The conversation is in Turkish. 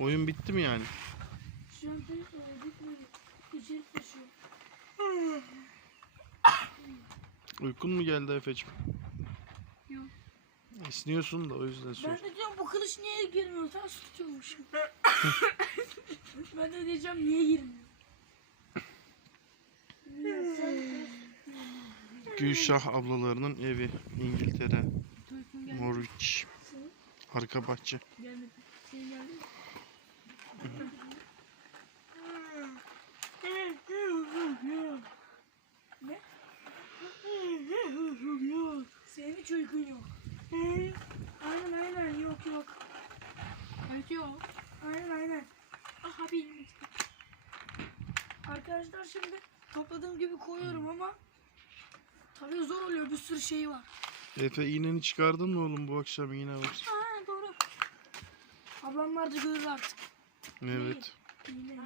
Oyun bitti mi yani? Uykun mu geldi Efe'ciğim? Yok. Esniyorsun da o yüzden sor. Ben de diyorum bu kılıç niye girmiyor? Ters tutuyormuşum. ben de diyeceğim niye girmiyor? Gülşah ablalarının evi. İngiltere. Norwich. Arka bahçe. gelmedi. Senin geldi hiç uykun yok. Aynen aynen yok yok. Evet yok. Aynen aynen. Aha benim. Arkadaşlar şimdi topladığım gibi koyuyorum ama tabii zor oluyor bir sürü şey var. Efe iğneni çıkardın mı oğlum bu akşam iğne var? Ha doğru. Ablamlar da görür artık. Evet. Yine.